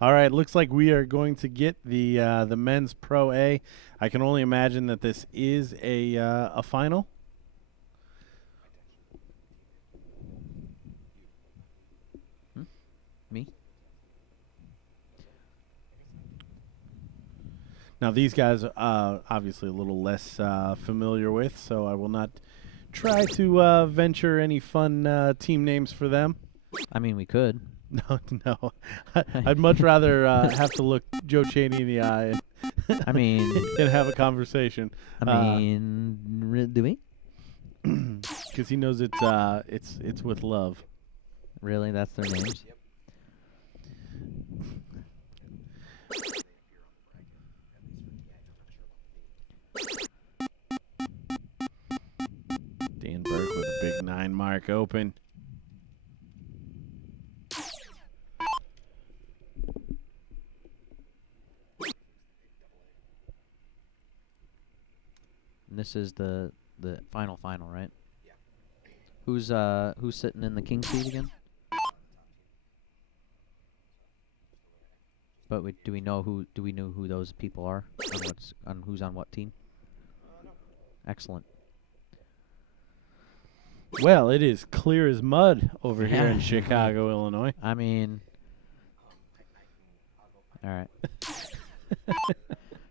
All right, looks like we are going to get the men's Pro A. I can only imagine that this is a final. Me? Now these guys obviously a little less familiar with, so I will not try to venture any fun team names for them. I mean, we could. No, no. I'd much rather have to look Joe Cheney in the eye I mean, and have a conversation. Do we? Because he knows it's with love. Really? That's their names? Dan Burke with a big 9 mark open. And this is the final, right? Yeah. Who's sitting in the king seat again? But do we know who those people are? On who's on what team? No. Excellent. Well, it is clear as mud over here in Yeah. Chicago, Illinois. I mean, all right.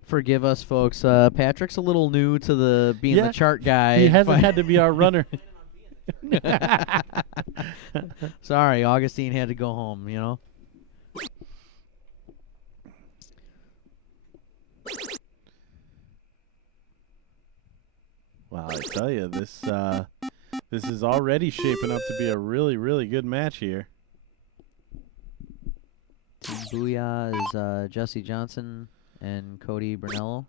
Forgive us, folks. Patrick's a little new to being the chart guy. He hasn't had to be our runner. Sorry, Augustine had to go home, you know? Wow, I tell you, this is already shaping up to be a really, really good match here. Team Booyah is Jesse Johnson and Cody Brunello.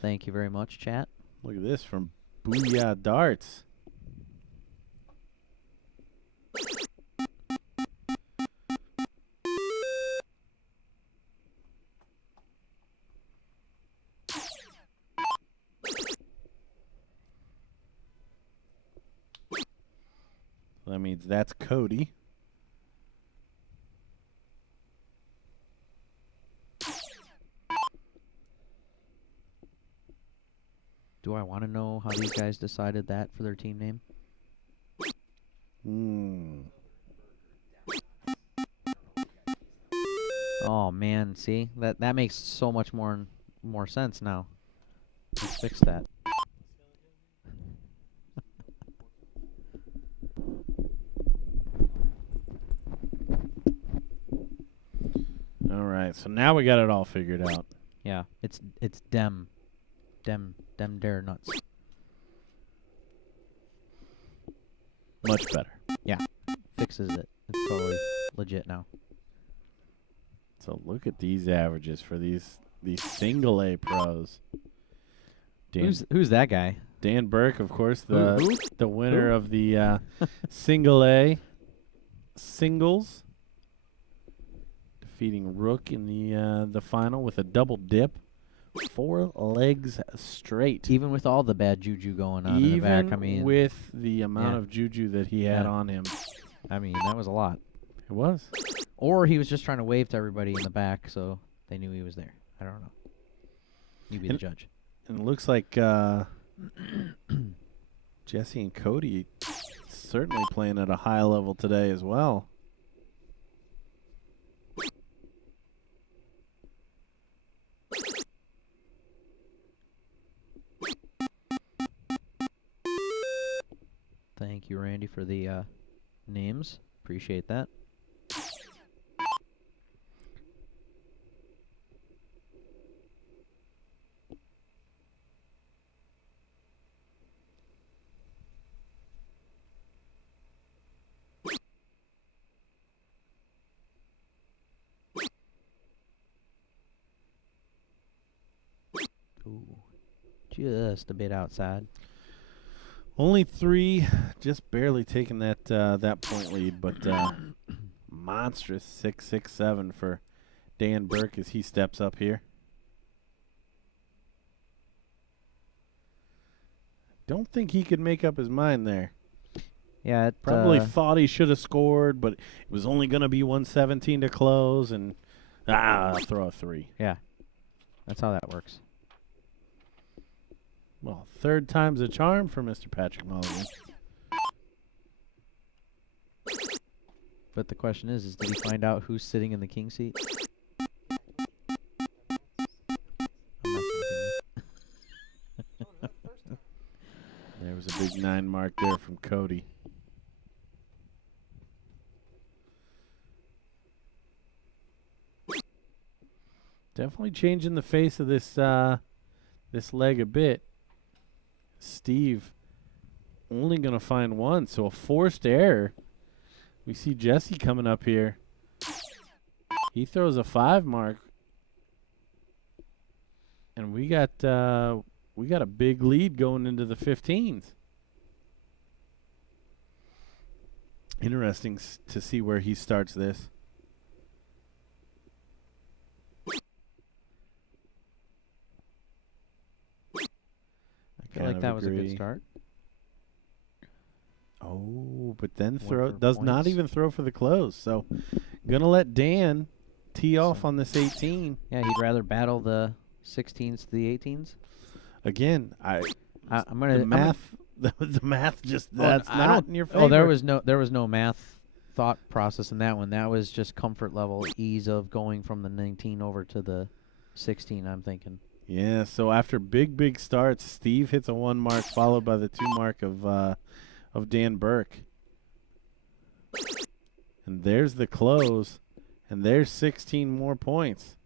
Thank you very much, chat. Look at this from Booyah Darts. That means that's Cody. Do I want to know how these guys decided that for their team name? Oh man, see? That makes so much more sense now. Let's fix that. All right, so now we got it all figured out. Yeah, it's Dem Nuts. Much better. Yeah, fixes it. It's totally legit now. So look at these averages for these single A pros. Who's that guy? Dan Burke, of course, Who? the winner of the single A singles, defeating Rook in the final with a double dip, 4 legs straight. Even with all the bad juju going on in the back, I mean, with the amount of juju that he had on him, I mean that was a lot. it was. Or he was just trying to wave to everybody in the back so they knew he was there. I don't know. You be the judge. And it looks like Jesse and Cody certainly playing at a high level today as well. Thank you, Randy, for the names. Appreciate that. Ooh, just a bit outside. Only 3, just barely taking that point lead, but monstrous 6-6-7 for Dan Burke as he steps up here. Don't think he could make up his mind there. Yeah, it Probably thought he should have scored, but it was only going to be 117 to close, and throw a 3. yeah, that's how that works. Well, third time's a charm for Mr. Patrick Mulligan. But the question is did he find out who's sitting in the king seat? There was a big 9 mark there from Cody. Definitely changing the face of this this leg a bit. Steve only going to find 1, so a forced error. We see Jesse coming up here. He throws a 5 mark. And we got a big lead going into the 15s. Interesting to see where he starts this. I feel like that was a good start. Oh, but then One for does not points. even throw for the close. So, gonna let Dan tee off on this 18. Yeah, he'd rather battle the 16s to the 18s. Again, I'm the gonna math, the math just that's I not don't- in your favor. Oh, there was no math thought process in that one. That was just comfort level, ease of going from the 19 over to the 16. I'm thinking. Yeah. So after big starts, Steve hits a 1 mark, followed by the 2 mark of Dan Burke. And there's the close, and there's 16 more points.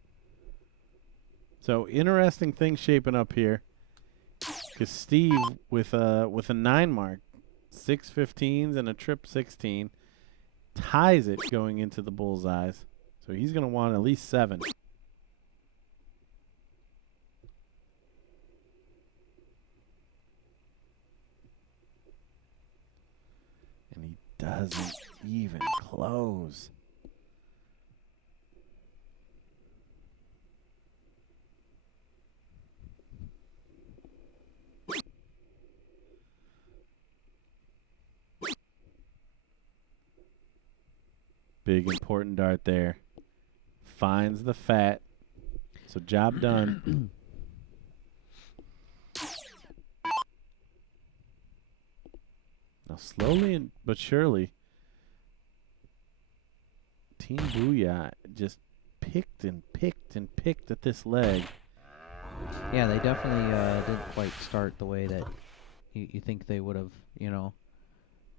So interesting thing shaping up here, because Steve with a 9 mark, 6 15s and a trip 16, ties it going into the bullseyes. So he's going to want at least 7. And he doesn't even close. Big important dart there. Finds the fat. So job done. Now slowly but surely, Team Booyah just picked at this leg. Yeah, they definitely didn't quite start the way that you think they would have, you know.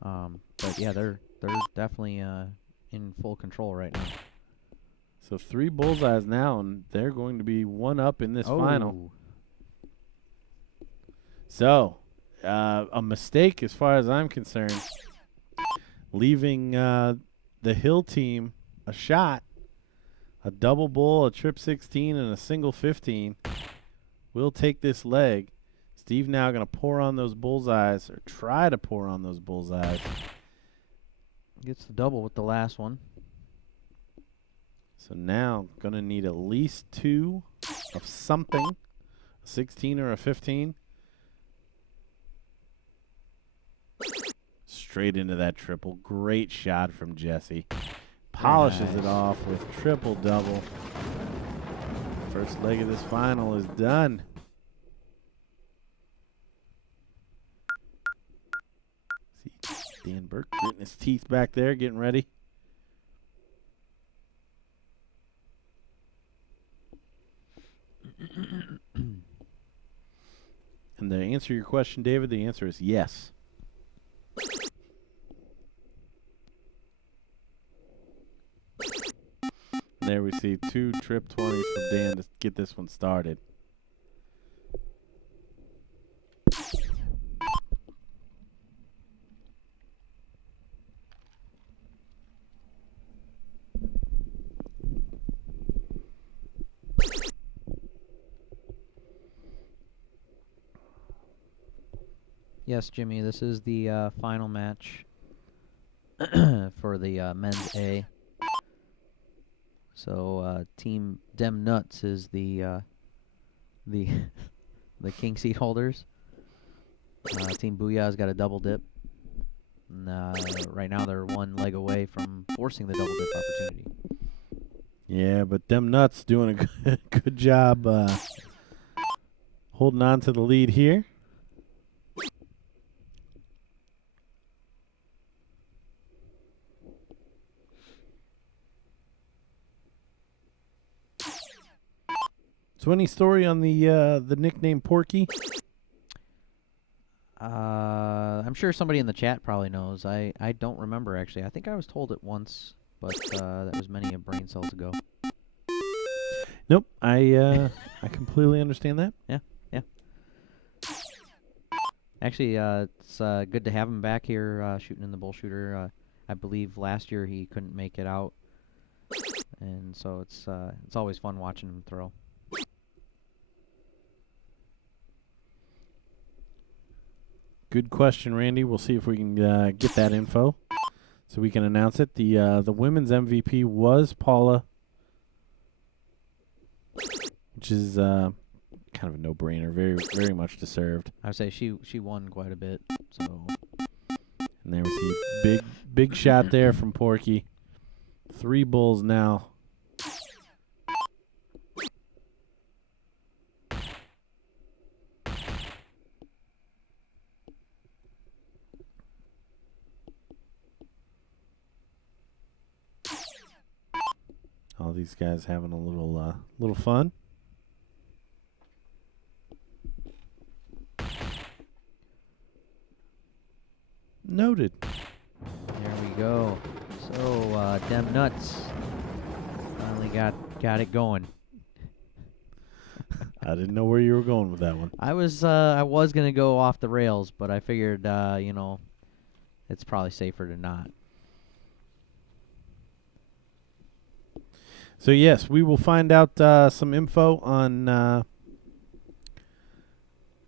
But yeah, they're definitely in full control right now. So 3 bullseyes now, and they're going to be 1 up in this final. So, a mistake as far as I'm concerned, leaving the Hill team a shot, a double bull, a trip 16, and a single 15. We'll take this leg. Steve now going to pour on those bullseyes, or try to pour on those bullseyes. Gets the double with the last one. So now going to need at least 2 of something, a 16 or a 15. Straight into that triple. Great shot from Jesse. Polishes it off with triple double. First leg of this final is done. See Dan Burke gritting his teeth back there, getting ready. And to answer your question, David, the answer is yes. There we see 2 trip 20s from Dan to get this one started. Yes, Jimmy, this is the final match for the men's A. So Team Dem Nuts is the the king seat holders. Team Booyah's got a double dip. And right now they're one leg away from forcing the double dip opportunity. Yeah, but Dem Nuts doing a good job holding on to the lead here. So any story on the nickname Porky? I'm sure somebody in the chat probably knows. I don't remember, actually. I think I was told it once, but that was many a brain cells ago. Nope. I completely understand that. Yeah. Actually, it's good to have him back here shooting in the BullShooter. I believe last year he couldn't make it out, and so it's always fun watching him throw. Good question, Randy. We'll see if we can get that info so we can announce it. The women's MVP was Paula, which is kind of a no-brainer. Very, very much deserved. I would say she won quite a bit. So. And there we see big shot there from Porky. 3 bulls now. All these guys having a little fun. Noted. There we go. So Dem Nuts finally got it going. I didn't know where you were going with that one. I was gonna go off the rails, but I figured it's probably safer to not. So yes, we will find out some info on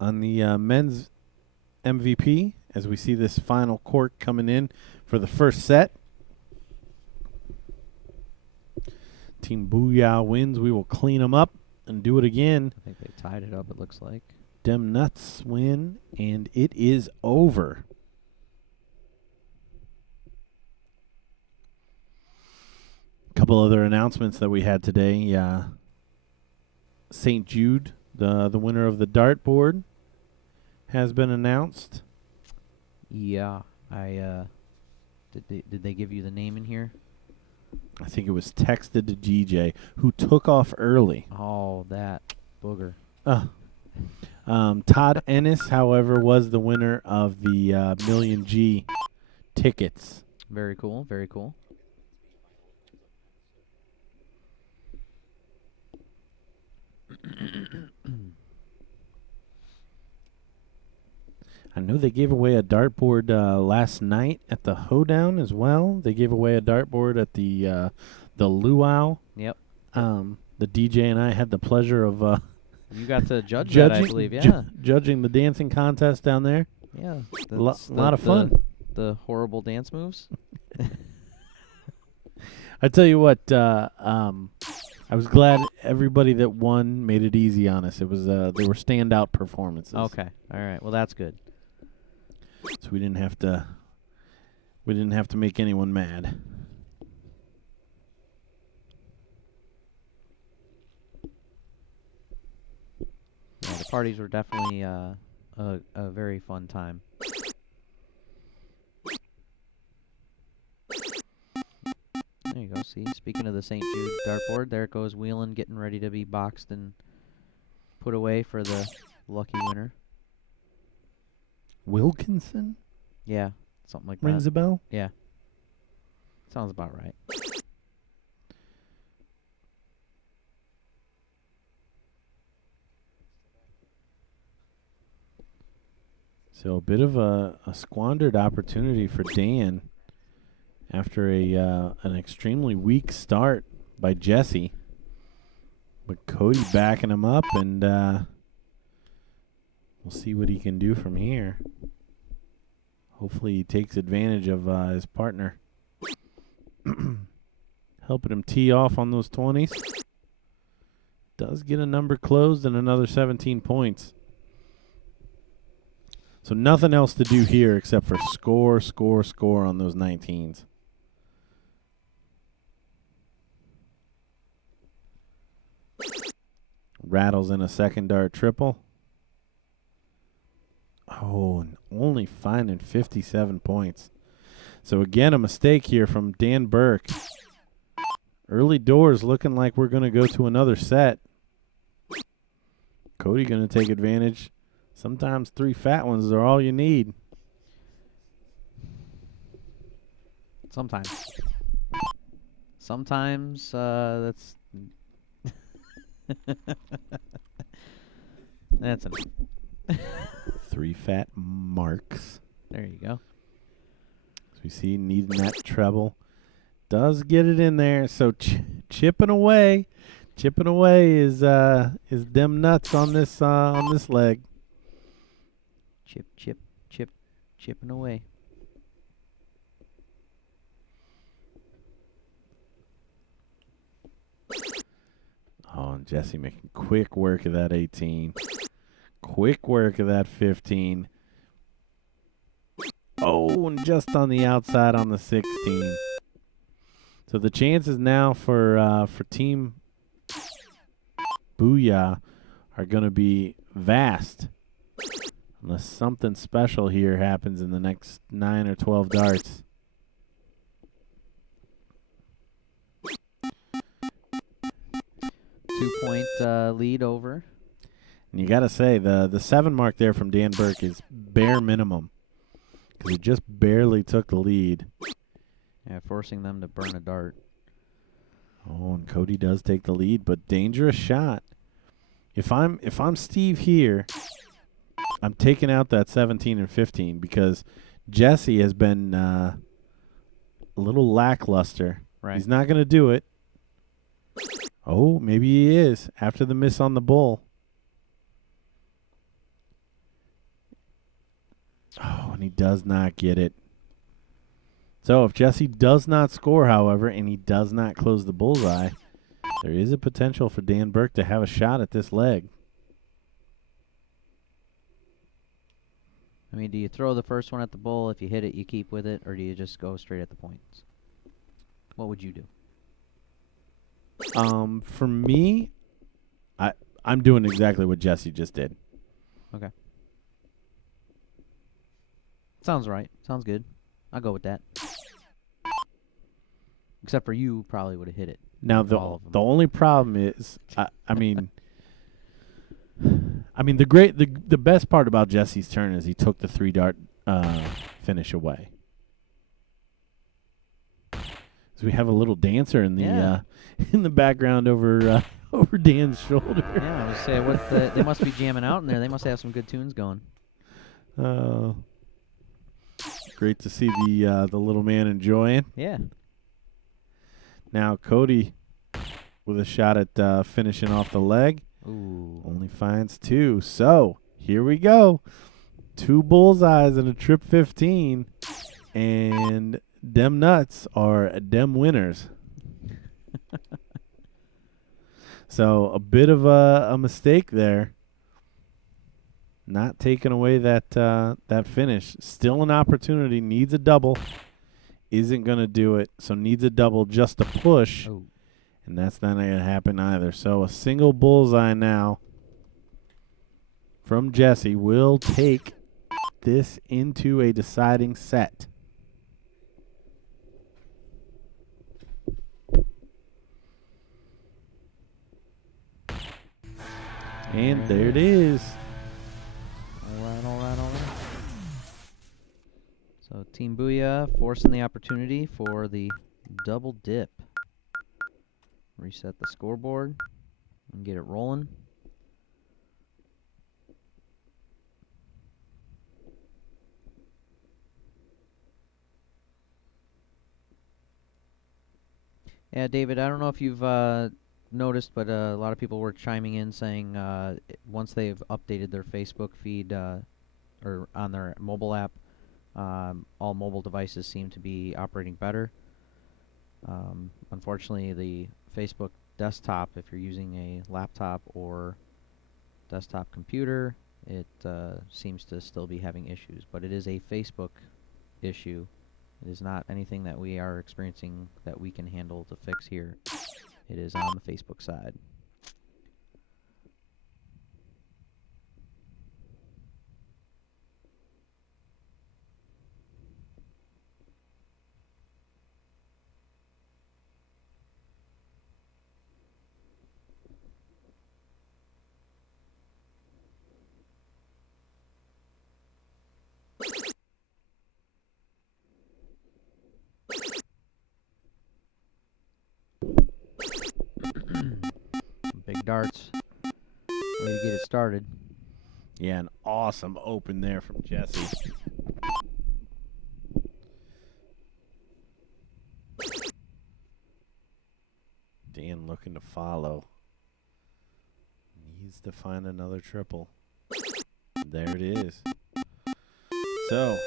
the men's MVP as we see this final cork coming in for the first set. Team Booyah wins. We will clean them up and do it again. I think they tied it up, it looks like. Dem Nuts win, and it is over. Couple other announcements that we had today. St. Jude, the winner of the dartboard, has been announced. Yeah, did they give you the name in here? I think it was texted to DJ, who took off early. Oh, that booger. Todd Ennis, however, was the winner of the Million G tickets. Very cool. Very cool. I know they gave away a dartboard last night at the Hoedown as well. They gave away a dartboard at the Luau. Yep. The DJ and I had the pleasure of you got to judge that, I believe. Yeah. Judging the dancing contest down there. Yeah. A lot of fun. The horrible dance moves. I tell you what, I was glad everybody that won made it easy on us. It was they were standout performances. Okay. All right. Well, that's good. So we didn't have to make anyone mad. Yeah, the parties were definitely a very fun time. There you go. See, speaking of the St. Jude dartboard, there it goes Wheelan getting ready to be boxed and put away for the lucky winner. Wilkinson? Yeah, something like that. Rings a bell? Yeah. Sounds about right. So a bit of a squandered opportunity for Dan after an extremely weak start by Jesse. But Cody backing him up, and we'll see what he can do from here. Hopefully he takes advantage of his partner. Helping him tee off on those 20s. Does get a number closed and another 17 points. So nothing else to do here except for score, score, score on those 19s. Rattles in a second dart triple. Oh, and only finding 57 points. So again, a mistake here from Dan Burke. Early doors looking like we're going to go to another set. Cody going to take advantage. Sometimes 3 fat ones are all you need. Sometimes. Sometimes that's that's enough. 3 fat marks. There you go. As we see, needing that treble. Does get it in there. So chipping away. Chipping away is Dem Nuts on this leg. Chip, chip, chip, chipping away. Oh, and Jesse making quick work of that 18. Quick work of that 15. Oh, and just on the outside on the 16. So the chances now for Team Booyah are going to be vast. Unless something special here happens in the next 9 or 12 darts. Two-point lead over. And you got to say, the 7 mark there from Dan Burke is bare minimum. Because he just barely took the lead. Yeah, forcing them to burn a dart. Oh, and Cody does take the lead, but dangerous shot. If I'm Steve here, I'm taking out that 17 and 15 because Jesse has been a little lackluster. Right. He's not going to do it. Oh, maybe he is after the miss on the bull. Oh, and he does not get it. So if Jesse does not score, however, and he does not close the bullseye, there is a potential for Dan Burke to have a shot at this leg. I mean, do you throw the first one at the bull? If you hit it, you keep with it, or do you just go straight at the points? What would you do? For me, I'm doing exactly what Jesse just did. Okay. Sounds right. Sounds good. I'll go with that. Except for you probably would have hit it. Now the only problem is, I mean, the best part about Jesse's turn is he took the 3 dart finish away. So we have a little dancer in the in the background over over Dan's shoulder. Yeah, I was saying they must be jamming out in there. They must have some good tunes going. Great to see the little man enjoying. Yeah. Now Cody with a shot at finishing off the leg. Ooh. Only finds 2. So here we go. 2 bullseyes and a trip 15. And Dem Nuts are Dem winners. So a bit of a mistake there. Not taking away that that finish. Still an opportunity. Needs a double. Isn't going to do it. So needs a double just to push. Oh. And that's not going to happen either. So a single bullseye now from Jesse will take this into a deciding set. And there it is. All right, all right, all right. So Team Booyah forcing the opportunity for the double dip. Reset the scoreboard and get it rolling. Yeah, David, I don't know if you've noticed, but a lot of people were chiming in saying once they've updated their Facebook feed or on their mobile app, all mobile devices seem to be operating better. Unfortunately, the Facebook desktop, if you're using a laptop or desktop computer, it seems to still be having issues. But it is a Facebook issue. It is not anything that we are experiencing that we can handle to fix here. It is on the Facebook side. Big darts. Way to get it started. Yeah, an awesome open there from Jesse. Dan looking to follow. Needs to find another triple. There it is. So,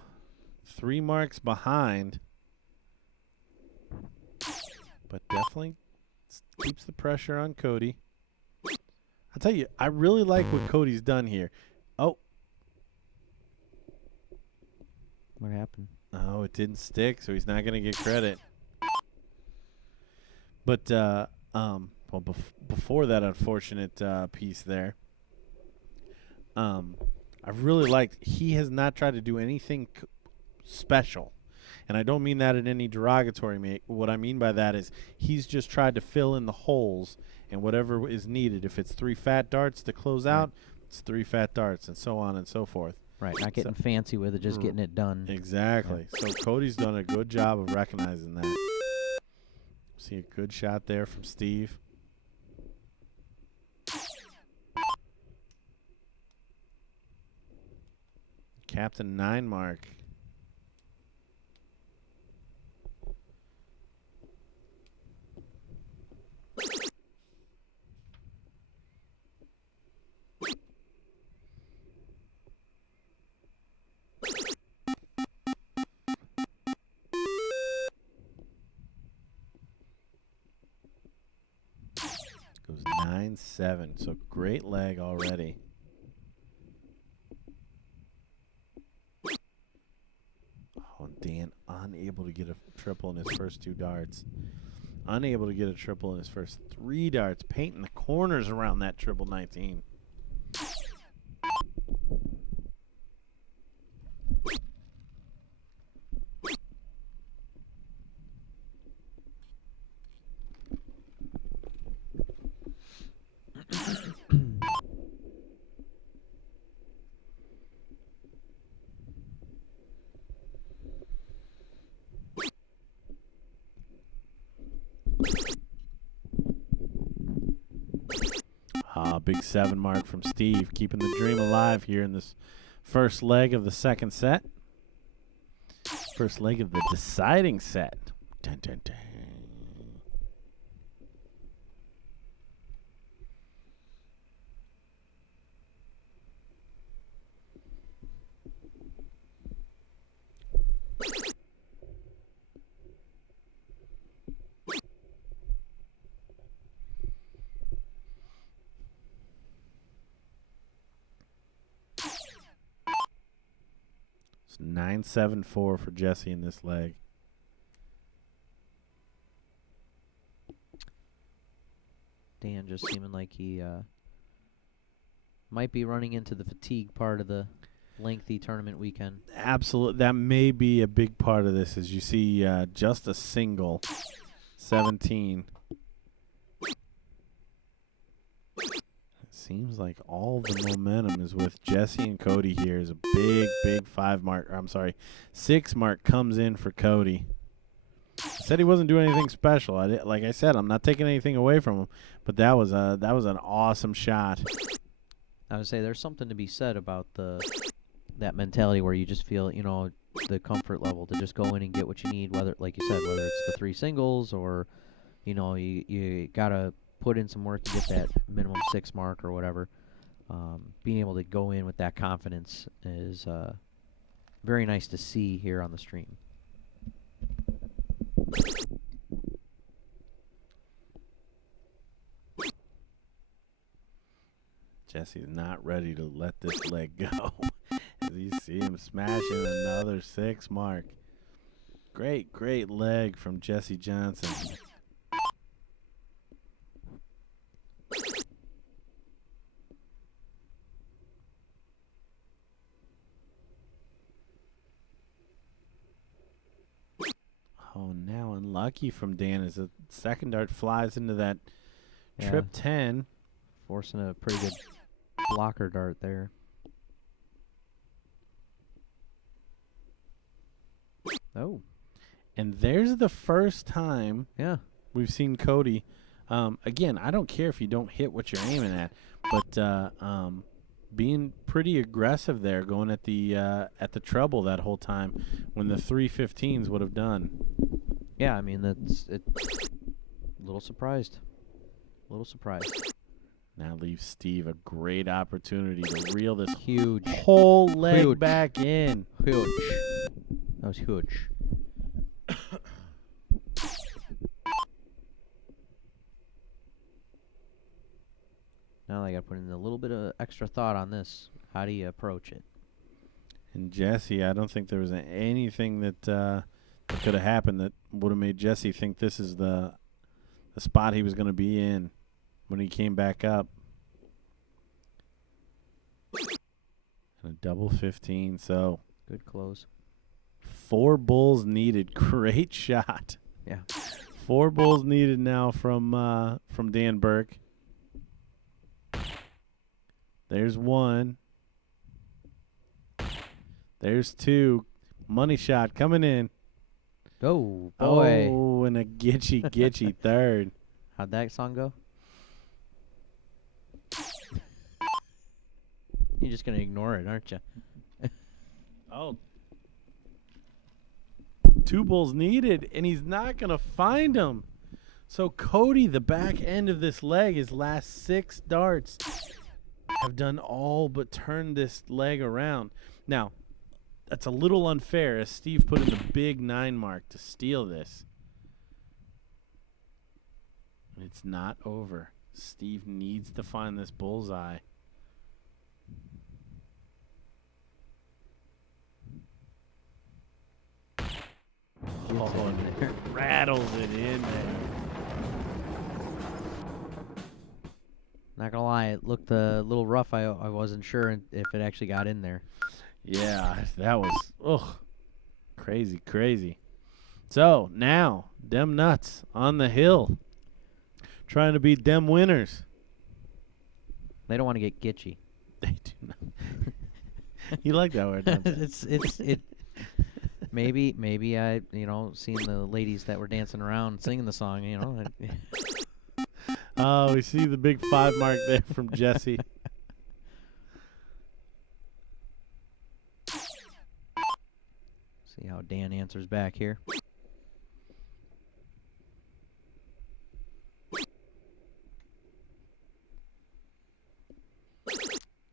3 marks behind. But definitely keeps the pressure on Cody. I'll tell you, I really like what Cody's done here. Oh. What happened? Oh, it didn't stick, so he's not going to get credit. But, well, before that unfortunate piece there, I really liked, he has not tried to do anything special. And I don't mean that in any derogatory. What I mean by that is he's just tried to fill in the holes and whatever is needed. If it's 3 fat darts to close out, it's 3 fat darts, and so on and so forth. Right, not getting fancy with it, just getting it done. Exactly. Yeah. So Cody's done a good job of recognizing that. See a good shot there from Steve. Captain 9 mark. Goes 9-7, so great leg already. Oh, and Dan unable to get a triple in his first 2 darts. Unable to get a triple in his first 3 darts, painting the corners around that triple 19. Big 7 mark from Steve, keeping the dream alive here in this first leg of the second set. First leg of the deciding set. Dun, dun, dun. It's 9-7-4 for Jesse in this leg. Dan just seeming like he might be running into the fatigue part of the lengthy tournament weekend. Absolutely. That may be a big part of this, as you see just a single 17. Seems like all the momentum is with Jesse and Cody here. Is a big 5 mark. Or I'm sorry, 6 mark comes in for Cody. I said he wasn't doing anything special. Like I said, I'm not taking anything away from him, but that was an awesome shot. I would say there's something to be said about that mentality where you just feel, you know, the comfort level to just go in and get what you need. Whether, like you said, whether it's the 3 singles or, you know, you gotta put in some work to get that minimum 6 mark or whatever. Being able to go in with that confidence is very nice to see here on the stream. Jesse's not ready to let this leg go. As you see him smashing another 6 mark. Great, great leg from Jesse Johnson. Oh, now unlucky from Dan as the second dart flies into that trip 10. Forcing a pretty good blocker dart there. Oh. And there's the first time Yeah. we've seen Cody. Again, I don't care if you don't hit what you're aiming at, but being pretty aggressive there, going at the treble that whole time when the 315s would have done. Yeah, I mean, that's it. A little surprised. A little surprised. Now leaves Steve a great opportunity to reel this Huge. whole leg Huge. back in. Huge. That was huge. Now I got to put in a little bit of extra thought on this. How do you approach it? And Jesse, I don't think there was anything that could have happened that would have made Jesse think this is the spot he was going to be in when he came back up. And a double 15, so Good close. 4 bulls needed. Great shot. Yeah. 4 bulls needed now from Dan Burke. There's 1. There's 2. Money shot coming in. Oh, boy. Oh, and a gitchy third. How'd that song go? You're just going to ignore it, aren't you? Oh. 2 bulls needed, and he's not going to find them. So Cody, the back end of this leg, his last 6 darts, have done all but turn this leg around. Now, that's a little unfair as Steve put in the big 9 mark to steal this. It's not over. Steve needs to find this bullseye. Oh, and it rattles it in there. Not gonna lie, it looked a little rough. I wasn't sure if it actually got in there. Yeah, that was crazy. So now Dem Nuts on the hill, trying to be Dem winners. They don't want to get gitchy. They do not. You like that word? Don't you? Maybe I seen the ladies that were dancing around singing the song. Oh, we see the big 5 mark there from Jesse. See how Dan answers back here.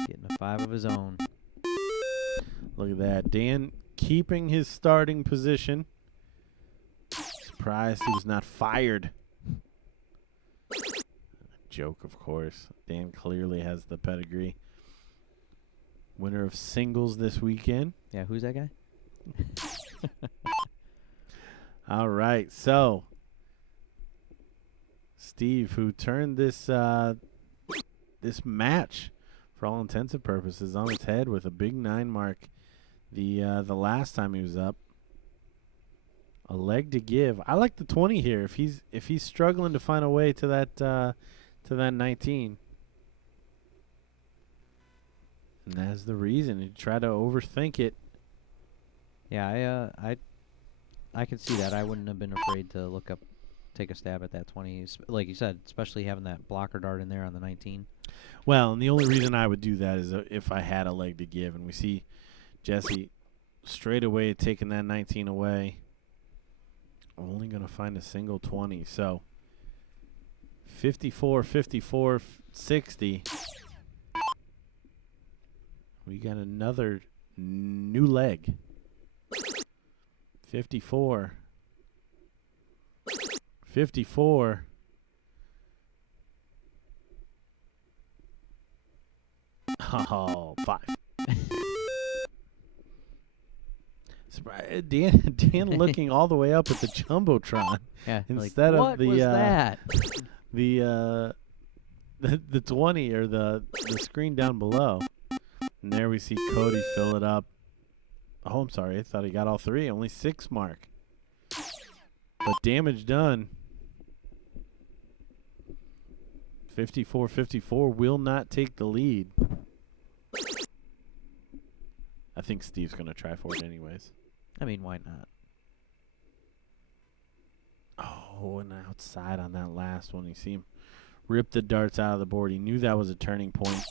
Getting a 5 of his own. Look at that. Dan keeping his starting position. Surprised he was not fired. Joke, of course. Dan clearly has the pedigree. Winner of singles this weekend. Yeah, who's that guy? All right, so Steve, who turned this this match, for all intents and purposes, on its head with a big 9 mark the last time he was up. A leg to give. I like the 20 here. If he's struggling to find a way to that 19. And that's the reason. You try to overthink it. Yeah, I could see that. I wouldn't have been afraid to take a stab at that 20. Like you said, especially having that blocker dart in there on the 19. Well, and the only reason I would do that is if I had a leg to give. And we see Jesse straight away taking that 19 away. Only going to find a single 20. So 54, 54, 60. We got another new leg. 54. 54. Oh, 5. Dan looking all the way up at the Jumbotron Yeah. instead like, of what the was that? the 20 or the screen down below. And there we see Cody fill it up. Oh, I'm sorry. I thought he got all 3. Only 6 mark. But damage done. 54-54 will not take the lead. I think Steve's going to try for it anyways. I mean, why not? Oh, and outside on that last one. You see him rip the darts out of the board. He knew that was a turning point.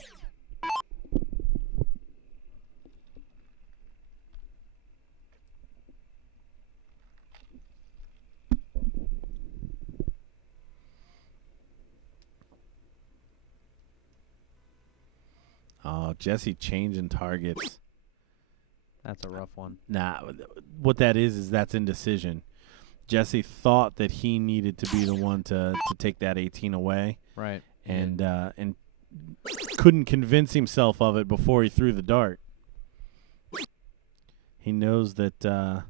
Oh, Jesse changing targets. That's a rough one. Nah, what that is that's indecision. Jesse thought that he needed to be the one to take that 18 away. Right. And couldn't convince himself of it before he threw the dart. He knows that that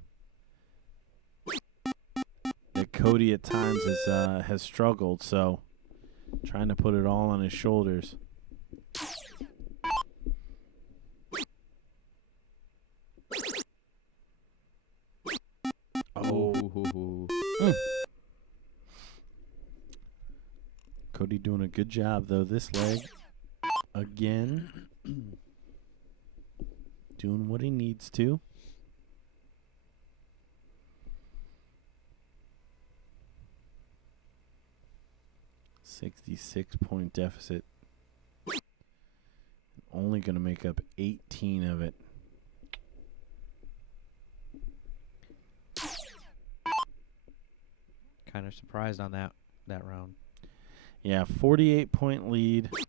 Cody at times has struggled, so trying to put it all on his shoulders. Oh. Cody doing a good job, though, this leg. Again. Doing what he needs to. $66-point deficit. Only going to make up 18 of it. Kind of surprised on that round. Yeah, 48-point lead. He's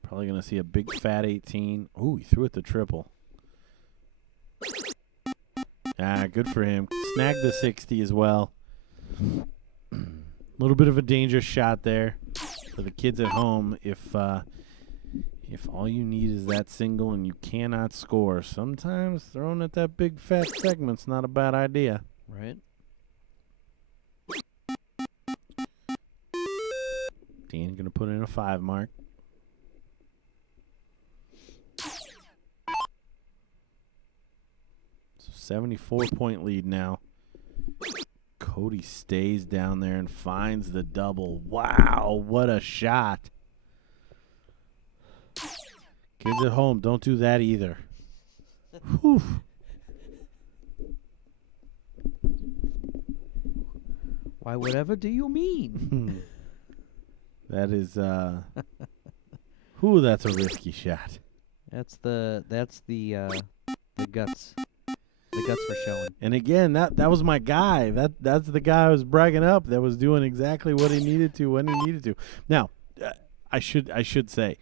probably going to see a big fat 18. Ooh, he threw it the triple. Good for him. Snagged the 60 as well. A little bit of a dangerous shot there for the kids at home. If all you need is that single and you cannot score, sometimes throwing at that big fat segment's not a bad idea. Right. Dean going to put in a 5 mark. So 74-point lead now. Cody stays down there and finds the double. Wow, what a shot. Kids at home, don't do that either. Whew. Why, whatever do you mean? That is, whew, that's a risky shot. That's the guts. The guts for showing. And again, that was my guy. That's the guy I was bragging up that was doing exactly what he needed to when he needed to. Now, I should say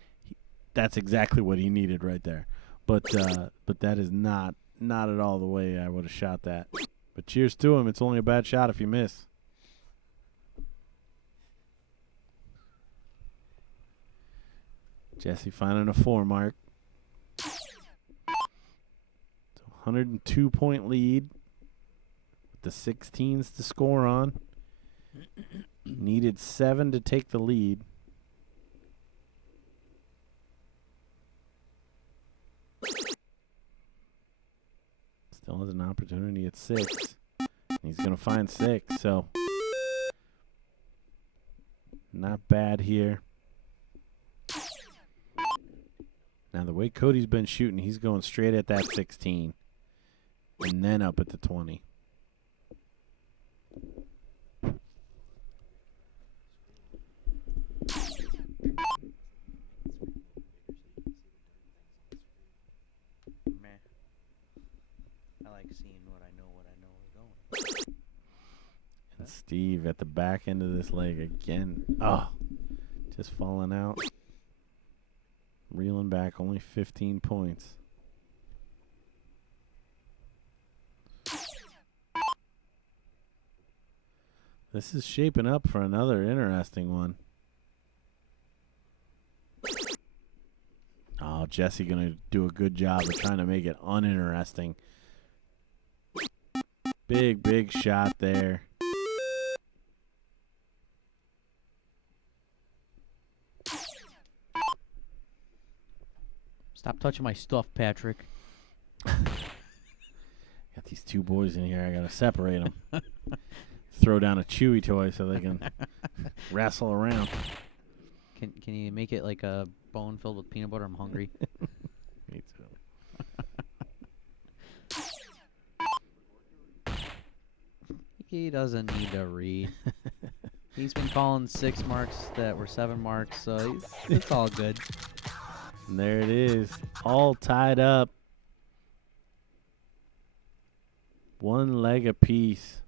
that's exactly what he needed right there. But that is not at all the way I would have shot that. But cheers to him. It's only a bad shot if you miss. Jesse finding a 4 mark. 102-point lead. With the 16s to score on. Needed 7 to take the lead. Still has an opportunity at 6. He's going to find 6, so not bad here. Now, the way Cody's been shooting, he's going straight at that 16 and then up at the 20. Meh. I like seeing what I know is going. And Steve at the back end of this leg again. Oh, just falling out. Reeling back, only 15 points. This is shaping up for another interesting one. Oh, Jesse going to do a good job of trying to make it uninteresting. Big shot there. Stop touching my stuff, Patrick. Got these two boys in here. I got to separate them. Throw down a Chewy toy so they can wrestle around. Can you make it like a bone filled with peanut butter? I'm hungry. Me too. He doesn't need to read. He's been calling 6 marks that were 7 marks, so it's all good. And there it is, all tied up. 1 leg apiece.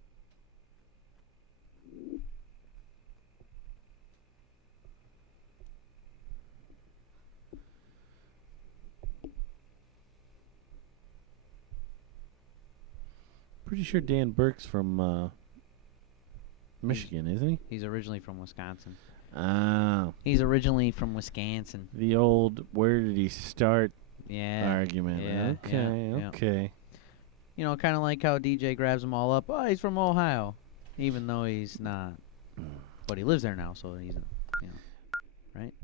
Pretty sure Dan Burke's from Michigan, isn't he? He's originally from Wisconsin. Ah. He's originally from Wisconsin. The old where did he start argument. Yeah, Okay. You know, kind of like how DJ grabs them all up. Oh, he's from Ohio, even though he's not. But he lives there now, so he's, right?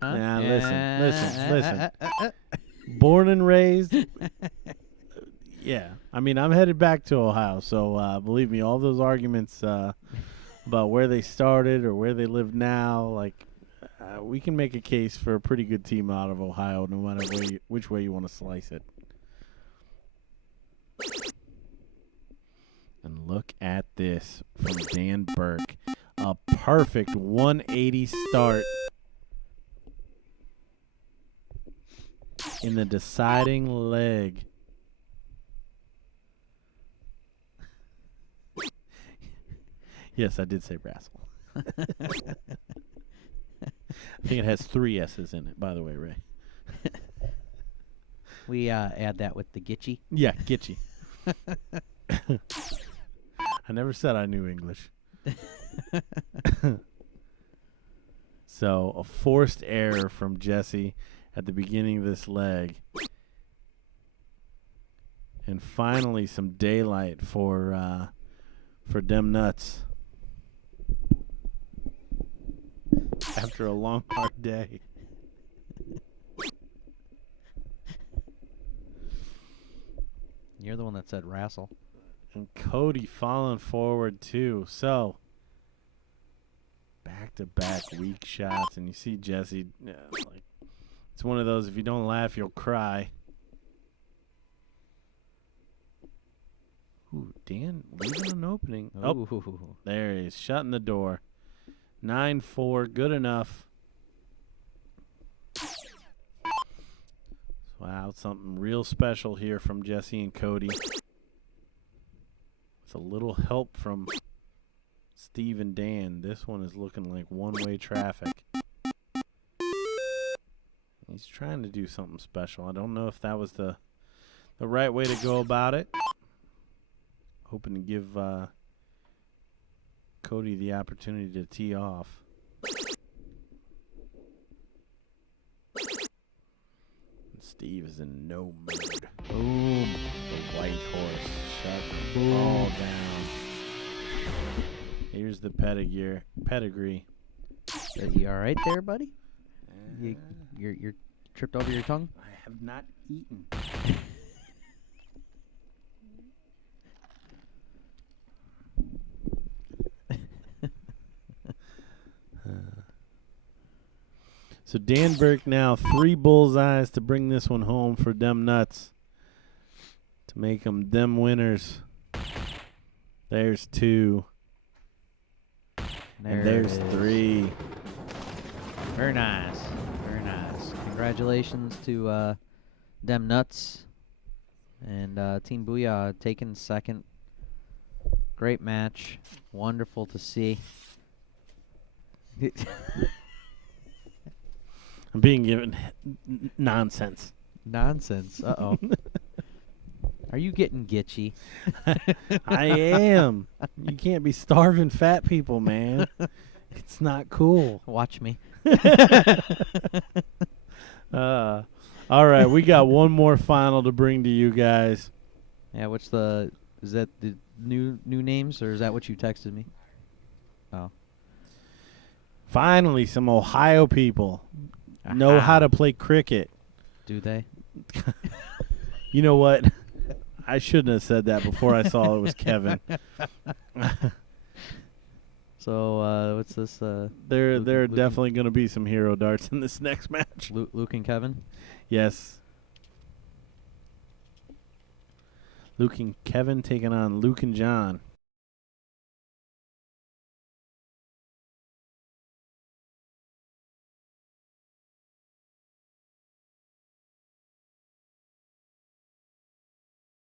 Huh? Yeah, listen. Born and raised. Yeah, I mean, I'm headed back to Ohio, so believe me, all those arguments about where they started or where they live now, like, we can make a case for a pretty good team out of Ohio, no matter which way you want to slice it. And look at this from Dan Burke. A perfect 180 start in the deciding leg. Yes, I did say wrestle. I think it has 3 S's in it, by the way, Ray. We add that with the Gitchy. Yeah, Gitchy. I never said I knew English. So, a forced error from Jesse at the beginning of this leg. And finally some daylight for Dem Nuts. After a long, hard day. You're the one that said wrestle. And Cody falling forward, too. So, back-to-back weak shots. And you see Jesse, like, it's one of those, if you don't laugh, you'll cry. Ooh, Dan leaving an opening. Ooh. Oh, there he is, shutting the door. 9-4, good enough. Wow, something real special here from Jesse and Cody. With a little help from Steve and Dan. This one is looking like one-way traffic. He's trying to do something special. I don't know if that was the right way to go about it. Hoping to give Cody the opportunity to tee off. And Steve is in no mood. Boom. The white horse shut the ball down. Here's the pedigree. You all right there, buddy? You're tripped over your tongue? I have not eaten. So Dan Burke now 3 bullseyes to bring this one home for Dem Nuts. To make them Dem winners. There's 2. And there's 3. Very nice. Very nice. Congratulations to Dem Nuts and Team Booyah taking second. Great match. Wonderful to see. I'm being given nonsense. Nonsense. Uh-oh. Are you getting gitchy? I am. You can't be starving fat people, man. It's not cool. Watch me. All right, we got one more final to bring to you guys. Yeah, is that the new names, or is that what you texted me? Oh. Finally, some Ohio people know how to play cricket. Do they? You know what? I shouldn't have said that before I saw it was Kevin. So what's this? There are Luke definitely going to be some hero darts in this next match. Luke and Kevin. Yes. Luke and Kevin taking on Luke and John.